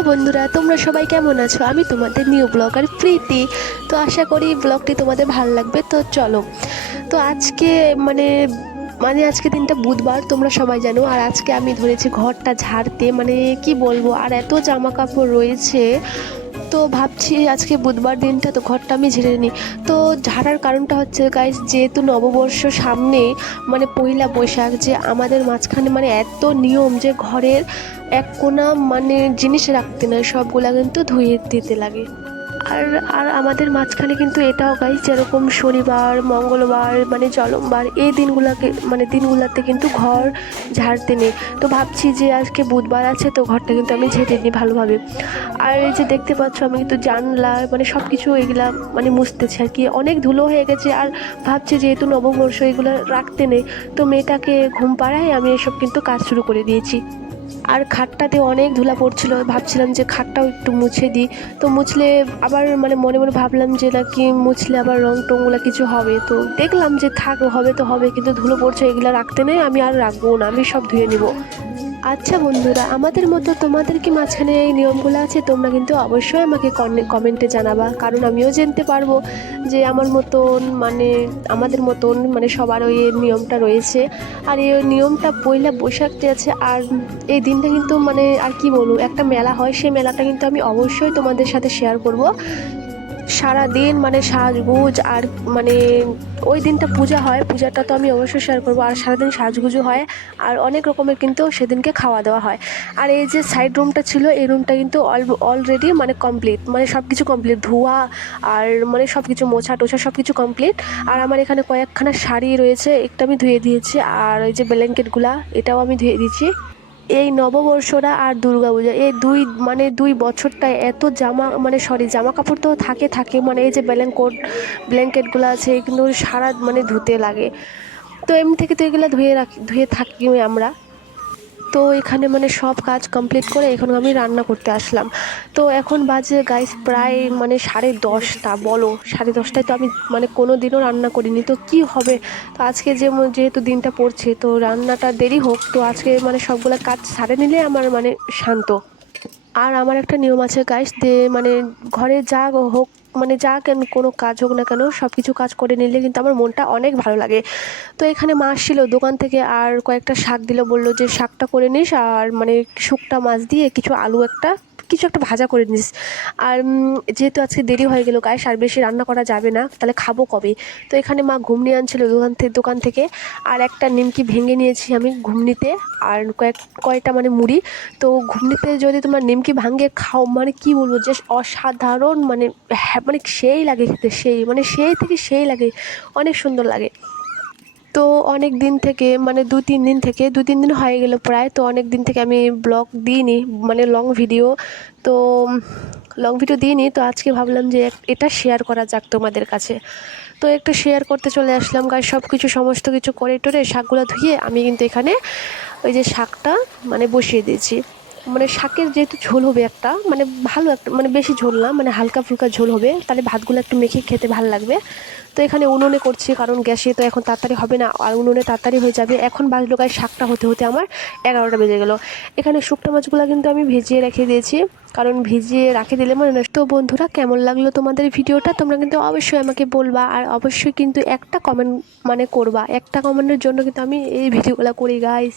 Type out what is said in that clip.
Hello বন্ধুরা, তোমরা সবাই কেমন আছো? আমি তোমাদের নিউ ব্লগার প্রীতি। তো আশা করি ব্লগটি তোমাদের ভালো লাগবে। তো চলো। তো আজকে মানে মানে আজকে দিনটা বুধবার, তোমরা সবাই জানো। আর আজকে আমি ধরেছি ঘরটা ঝাড়তে, মানে কি বলবো, আর এত জামা কাপড় রয়েছে। তো ভাবছি আজকে বুধবার দিনটা, তো ঘরটা আমি ঝেড়ে নিই। তো ঝাড়ার কারণটা হচ্ছে গাইস, যেহেতু নববর্ষ সামনে, মানে পয়লা বৈশাখ, যে আমাদের মাঝখানে মানে এত নিয়ম যে ঘরের এক কোনা মানে জিনিস রাখতে নয়, সবগুলা কিন্তু ধুয়ে দিতে লাগে। আর আর আমাদের মাঝখানে কিন্তু এটাও গাইস, যেরকম শনিবার, মঙ্গলবার, মানে জলমবার, এই দিনগুলাতে কিন্তু ঘর ঝাড়তে নেই। তো ভাবছি যে আজকে বুধবার আছে, তো ঘরটা কিন্তু আমি ঝেড়ে নিই ভালোভাবে। আর এই যে দেখতে পাচ্ছ, আমি কিন্তু জানলা মানে সব কিছু এগুলা মানে মুছতেছি আর কি, অনেক ধুলো হয়ে গেছে। আর ভাবছি যেহেতু নববর্ষ, এগুলো রাখতে নেই, তো মেয়েটাকে ঘুম পাড়ায় আমি এসব কিন্তু কাজ শুরু করে দিয়েছি। আর খাটটাতে অনেক ধুলা পড়ছিল, ভাবছিলাম যে খাটটাও একটু মুছে দিই। তো মুছলে আবার মানে মনে মনে ভাবলাম যে নাকি মুছলে আবার রং টংগুলো কিছু হবে, তো দেখলাম যে থাক, হবে তো হবে, কিন্তু ধুলো পড়ছে, এগুলো রাখতে নেই, আমি আর রাখবো না, আমি সব ধুয়ে নিব। আচ্ছা বন্ধুরা, আমাদের মতো তোমাদের কি মাঝখানে এই নিয়মগুলো আছে? তোমরা কিন্তু অবশ্যই আমাকে কমেন্টে জানাবা, কারণ আমিও জানতে পারবো যে আমার মতন মানে আমাদের মতন মানে সবার ওই নিয়মটা রয়েছে। আর এই নিয়মটা পয়লা বৈশাখ যে আছে, আর এই দিনটা কিন্তু মানে আর কি বলবো, একটা মেলা হয়, সেই মেলাটা কিন্তু আমি অবশ্যই তোমাদের সাথে শেয়ার করব। সারাদিন মানে সাজগোজ, আর মানে ওই দিনটা পূজা হয়, পূজাটা তো আমি অবশ্যই শেয়ার করবো। আর সারাদিন সাজগুজু হয়, আর অনেক রকমের কিন্তু সেদিনকে খাওয়া দাওয়া হয়। আর এই যে সাইড রুমটা ছিল, এই রুমটা কিন্তু অলরেডি মানে কমপ্লিট, মানে সব কিছু কমপ্লিট, ধোয়া আর মানে সব কিছু মোছা টোছা সব কিছু কমপ্লিট। আর আমার এখানে কয়েকখানা শাড়ি রয়েছে, একটা আমি ধুয়ে দিয়েছি, আর ওই যে ব্ল্যাঙ্কেটগুলা এটাও আমি ধুয়ে দিয়েছি। এই নববর্ষটা আর দুর্গাপূজা, এই দুই বছরটায় এত জামা কাপড় তো থাকে থাকে, মানে এই যে ব্ল্যাঙ্কেটগুলো আছে, কিন্তু সারা মানে ধুতে লাগে। তো এমনি থেকে তো এগুলো ধুয়ে থাকি আমরা। তো এখানে মানে সব কাজ কমপ্লিট করে এখন আমি রান্না করতে আসলাম। তো এখন বাজে গাইস প্রায় মানে 10:30, বলো 10:30টায়, তো আমি মানে কোনো দিনও রান্না করিনি, তো কি হবে। তো আজকে যেহেতু দিনটা পড়ছে, তো রান্নাটা দেরি হোক, তো আজকে মানে সবগুলা কাজ সারে নিলে আমার মানে শান্ত। আর আমার একটা নিয়ম আছে গাইস, মানে ঘরে যা হোক, মানে যা কেন কোনো কাজ হোক না কেন, সব কিছু কাজ করে নিলে কিন্তু আমার মনটা অনেক ভালো লাগে। তো এখানে মা আসছিল দোকান থেকে, আর কয়েকটা শাক দিল, বললো যে শাকটা করে নিস, আর মানে শুকটা মাছ দিয়ে কিছু একটা ভাজা করে নিস। আর যেহেতু আজকে দেরি হয়ে গেল গাইস, আর বেশি রান্না করা যাবে না, তাহলে খাবো কবে। তো এখানে মা ঘুগনি আনছিল দোকান থেকে। আর একটা নিমকি ভেঙে নিয়েছি আমি ঘুগনিতে, আর কয়টা মানে মুড়ি। তো ঘুগনিতে যদি তোমার নিমকি ভাঙে খাও, মানে কি বলবো, যে অসাধারণ, মানে হ্যাঁ, মানে সেই লাগে খেতে, সেই থেকে সেই লাগে, অনেক সুন্দর লাগে। তো অনেক দিন থেকে মানে দু তিন দিন হয়ে গেল প্রায়, তো অনেক দিন থেকে আমি ব্লগ দিইনি, মানে তো লং ভিডিও দিইনি। তো আজকে ভাবলাম যে এটা শেয়ার করা যাক তোমাদের কাছে। তো একটু শেয়ার করতে চলে আসলাম গায়ে, সমস্ত কিছু করে টোরে শাকগুলো ধুয়ে আমি কিন্তু এখানে ওই যে শাকটা মানে বসিয়ে দিয়েছি। মানে শাকের যেহেতু ঝোল হবে একটা, মানে ভালো একটা, মানে বেশি ঝোল না, মানে হালকা ফুলকা ঝোল হবে, তাহলে ভাতগুলো একটু মেখে খেতে ভালো লাগবে। তো এখানে উনুনে করছি, কারণ গ্যাসে তো এখন তাড়াতাড়ি হবে না, আর উনুনে তাড়াতাড়ি হয়ে যাবে। এখন বাজলো গায়ে শাকটা হতে হতে আমার 11টা বেজে গেল। এখানে শুকনো মাছগুলো কিন্তু আমি ভিজিয়ে রেখে দিয়েছি, কারণ ভিজিয়ে রাখে দিলে মানে নষ্ট। তো বন্ধুরা, কেমন লাগলো তোমাদের ভিডিওটা? তোমরা কিন্তু অবশ্যই আমাকে বলবা, আর অবশ্যই কিন্তু একটা কমেন্ট মানে করবা, একটা কমেন্টের জন্য কিন্তু আমি এই ভিডিওগুলো করি গাইস।